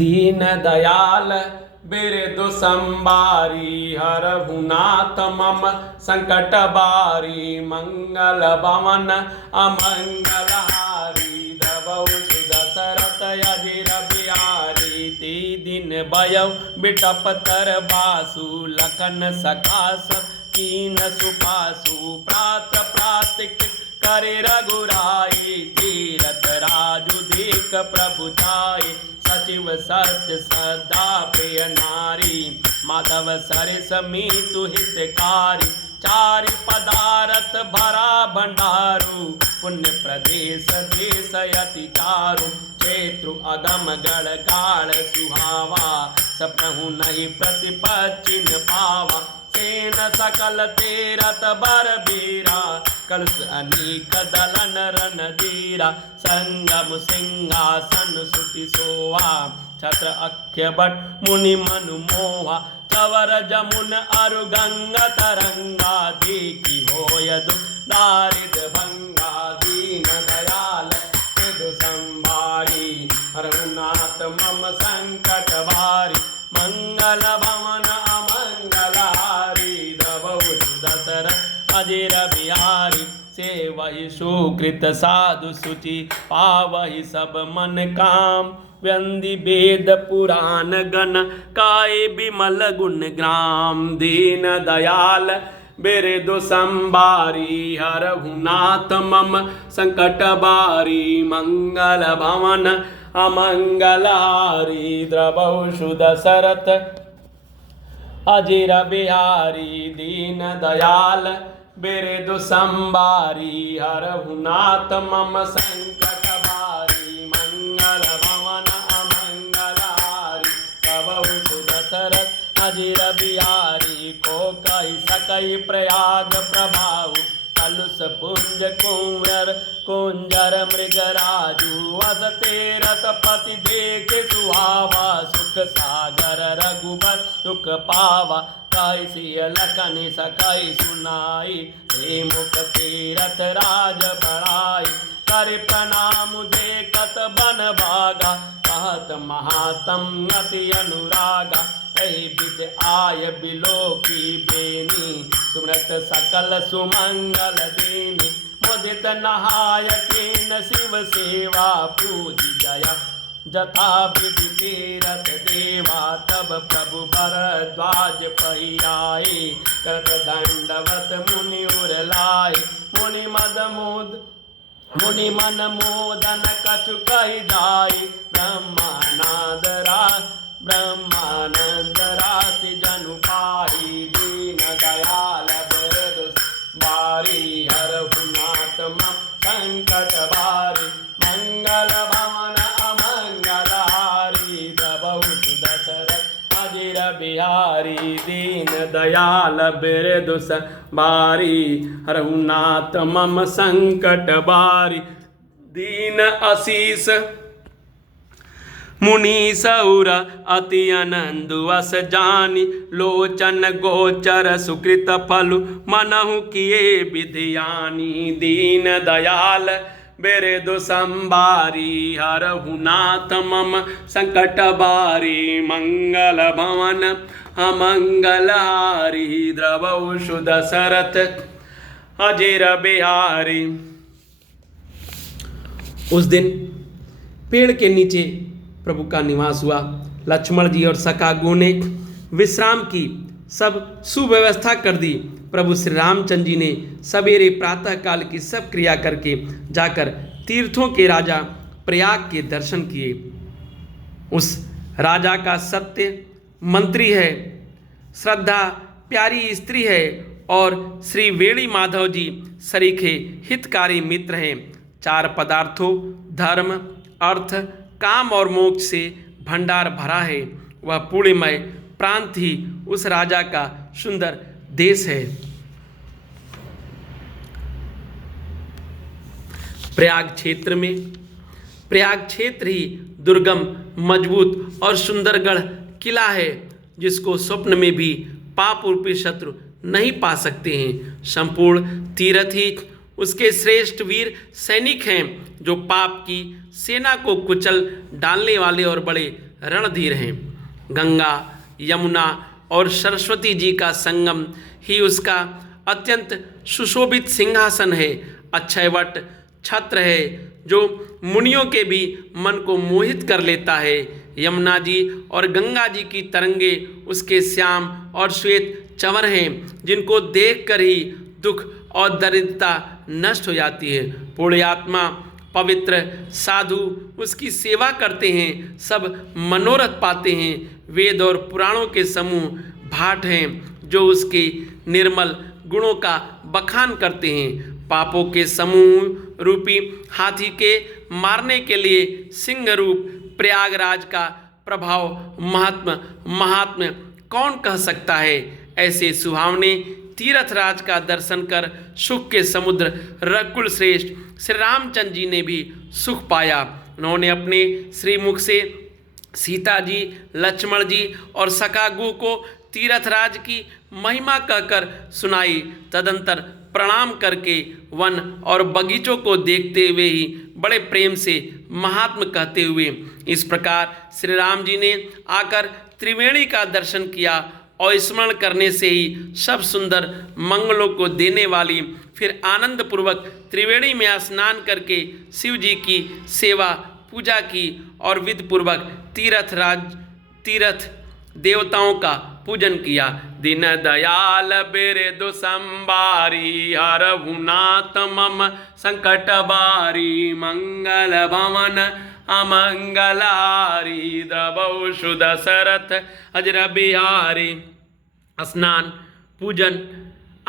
दीन दयाल बिरदु संबारी हरहु नाथ मम संकट बारी मंगल भवन अमंगलहारी द्रवौ दशरथ अजिर बिहारी ती दिन भयो बिटप तर बासु लखन सखास कीन सुपासु प्रात प्रातिक करे रघुराई तीरथ राजु देख प्रभु जाय सचिव सत्य सदा प्रिय नारी माधव सरस मीतु हितकारी चारि पदारथ भरा भंडारु पुण्य प्रदेश देश यति चारु क्षेत्रु अगम गढ़ गाढ़ सुहावा सप्रहु नहीं प्रतिपचिन पावा सेन सकल तेरत बर बीरा कलश अनेक दलन रणधीरा संगम सिंहासन सुति सोवा छत्र अख्य बट मुनि मनु मोहा चवर जमुन अरु गंगा तरंगा देखी होय दुख दारिद भंगा दीन दयाल सिधु संभारी हरनाथ मम संकट भारी मंगल भवन अमंगलहारी द्रवौ दशरथ अजिर बिहारी सेवहि सुकृत साधु सुचि पावहि सब मन काम व्यंदि वेद पुराण गण काय विमल गुण ग्राम दीन दयाल बिरदु संबारी हरहु नाथ मम संकट बारी मंगल भवन अमंगलहारी द्रवौ दशरथ अजिर बिहारी दीन दयाल बिरदु संबारी हरहु नाथ मम संकट बारी मंगल भवन अमंगलहारी द्रवौ दशरथ अजिर बिहारी को कहि सकहि प्रयाग प्रभाव कलुष पुंज कुंवर कुंजर मृगराजु वसते रथपति देख सुहावा सुख सागर रघुबर सुख पावा कैसी लखन सकै सुनाई हे मुख तीरथ राज बढ़ाई कर प्रणाम देखत बन भागा कहत महात्म अति अनुरागा एहि विद आय बिलो की बेनी सुमरत सकल सुमंगल देनी मुदित नहाय केन शिव सेवा पूज जया जथा विधि तीरथ देवा तब प्रभु भरद्वाज पहियाए करत दंडवत मुनि उर लाए मुनि मद मोद मुनि मन मोदन कछु कहि जाय ब्रह्मानंद राशि जनु पाहि दीन दयाल बिरदु बारी हरहु नाथ मम संकट बारी मंगल भवन अमंगलहारी द्रवौ दशरथ अजिर बिहारी दीन दयाल बिरदु बारी हरहु नाथ मम संकट बारी दीन असीस मुनि सौर अति आनंद वस जानी लोचन गोचर सुकृत फलु मनहु किए विधियानी दीन दयाल बिरदु संबारी हरहु नाथ मम संकट बारी मंगल भवन अमंगलहारी द्रवौ दशरथ अजिर बिहारी। उस दिन पेड़ के नीचे प्रभु का निवास हुआ। लक्ष्मण जी और सखागु ने विश्राम की, सब सुव्यवस्था कर दी। प्रभु श्री रामचंद्र जी ने सवेरे प्रातः काल की सब क्रिया करके जाकर तीर्थों के राजा प्रयाग के दर्शन किए। उस राजा का सत्य मंत्री है, श्रद्धा प्यारी स्त्री है और श्री वेणी माधव जी सरीखे हितकारी मित्र हैं। चार पदार्थों धर्म अर्थ काम और मोक्ष से भंडार भरा है। वह पुण्यमय प्रांत ही उस राजा का सुंदर देश है। प्रयाग क्षेत्र ही दुर्गम मजबूत और सुंदरगढ़ किला है, जिसको स्वप्न में भी पाप रूपी शत्रु नहीं पा सकते हैं। संपूर्ण तीर्थ ही उसके श्रेष्ठ वीर सैनिक हैं, जो पाप की सेना को कुचल डालने वाले और बड़े रणधीर हैं। गंगा, यमुना और सरस्वती जी का संगम ही उसका अत्यंत सुशोभित सिंहासन है। अक्षयवट छत्र है जो मुनियों के भी मन को मोहित कर लेता है। यमुना जी और गंगा जी की तरंगे उसके श्याम और श्वेत चंवर हैं, जिनको देखकर ही दुख और दरिद्रता नष्ट हो जाती है। पुण्यात्मा पवित्र साधु उसकी सेवा करते हैं, सब मनोरथ पाते हैं। वेद और पुराणों के समूह भाट हैं जो उसके निर्मल गुणों का बखान करते हैं। पापों के समूह रूपी हाथी के मारने के लिए सिंह रूप प्रयागराज का प्रभाव महात्म्य कौन कह सकता है। ऐसे सुहावने तीर्थराज का दर्शन कर सुख के समुद्र रघुकुल श्रेष्ठ श्री रामचंद्र जी ने भी सुख पाया। उन्होंने अपने श्रीमुख से सीता जी, लक्ष्मण जी और सखागु को तीर्थराज की महिमा कहकर सुनाई। तदंतर प्रणाम करके वन और बगीचों को देखते हुए ही बड़े प्रेम से महात्म कहते हुए इस प्रकार श्री राम जी ने आकर त्रिवेणी का दर्शन किया और स्मरण करने से ही सब सुंदर मंगलों को देने वाली, फिर आनंद पूर्वक त्रिवेणी में स्नान करके शिव जी की सेवा पूजा की और विधि पूर्वक तीर्थ देवताओं का पूजन किया। दीन दयाल बिरदु संबारी हरहु नाथ मम संकट बारी मंगल भवन अमंगलारी द्रवौ शुद शरथ अजर बिहारी। स्नान पूजन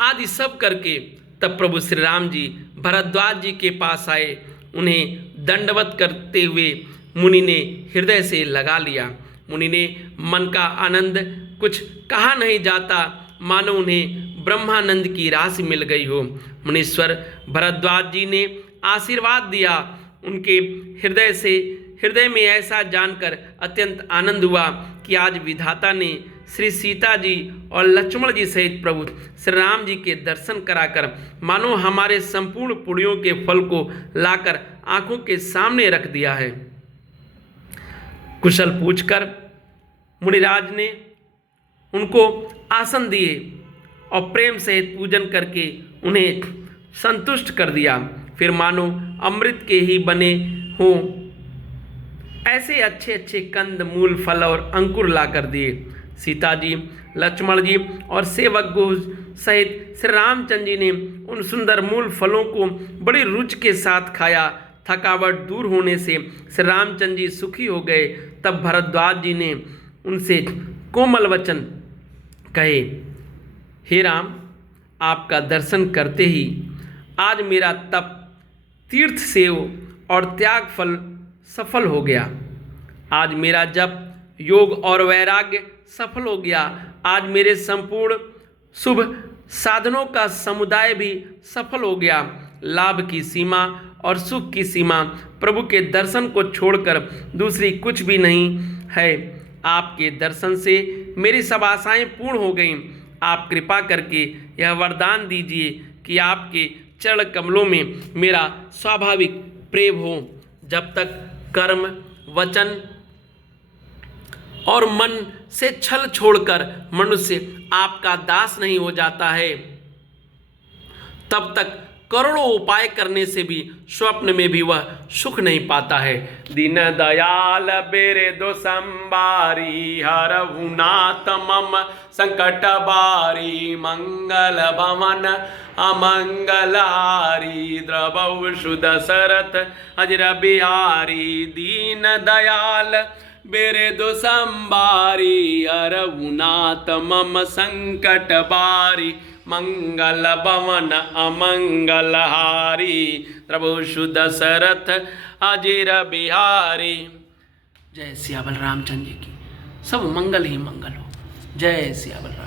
आदि सब करके तब प्रभु श्री राम जी भरद्वाज जी के पास आए। उन्हें दंडवत करते हुए मुनि ने हृदय से लगा लिया। मुनि ने मन का आनंद कुछ कहा नहीं जाता, मानो उन्हें ब्रह्मानंद की राशि मिल गई हो। मुनीश्वर भरद्वाज जी ने आशीर्वाद दिया। उनके हृदय में ऐसा जानकर अत्यंत आनंद हुआ कि आज विधाता ने श्री सीता जी और लक्ष्मण जी सहित प्रभु श्री राम जी के दर्शन कराकर मानो हमारे संपूर्ण पुण्यों के फल को लाकर आंखों के सामने रख दिया है। कुशल पूछकर मुनिराज ने उनको आसन दिए और प्रेम सहित पूजन करके उन्हें संतुष्ट कर दिया। फिर मानो अमृत के ही बने हों ऐसे अच्छे अच्छे कंद, मूल, फल और अंकुर ला कर दिए। सीता जी, लक्ष्मण जी और सेवक सहित श्री रामचंद्र जी ने उन सुंदर मूल फलों को बड़ी रुचि के साथ खाया। थकावट दूर होने से श्री रामचंद्र जी सुखी हो गए। तब भरद्वाज जी ने उनसे कोमल वचन कहे, हे राम, आपका दर्शन करते ही आज मेरा तप, तीर्थ सेव और त्याग फल सफल हो गया। आज मेरा जप, योग और वैराग्य सफल हो गया। आज मेरे संपूर्ण शुभ साधनों का समुदाय भी सफल हो गया। लाभ की सीमा और सुख की सीमा प्रभु के दर्शन को छोड़कर दूसरी कुछ भी नहीं है। आपके दर्शन से मेरी सब आशाएं पूर्ण हो गईं। आप कृपा करके यह वरदान दीजिए कि आपके चरण कमलों में मेरा स्वाभाविक प्रेम हो। जब तक कर्म, वचन और मन से छल छोड़कर मनुष्य आपका दास नहीं हो जाता है, तब तक करोड़ों उपाय करने से भी स्वप्न में भी वह सुख नहीं पाता है। दीन दयाल बिरदु संबारी हरहु नाथ मम संकट बारी मंगल भवन अमंगलारी द्रवौ शुद शरथ अजर बिहारी। दीन दयाल बिरदु संबारी हरहु नाथ मम संकट बारी मंगल भवन अमंगलहारी प्रभु शुद्ध शरथ अजीर बिहारी। जय सियावल रामचंद्र जी की सब मंगल ही मंगल हो। जय सियावल।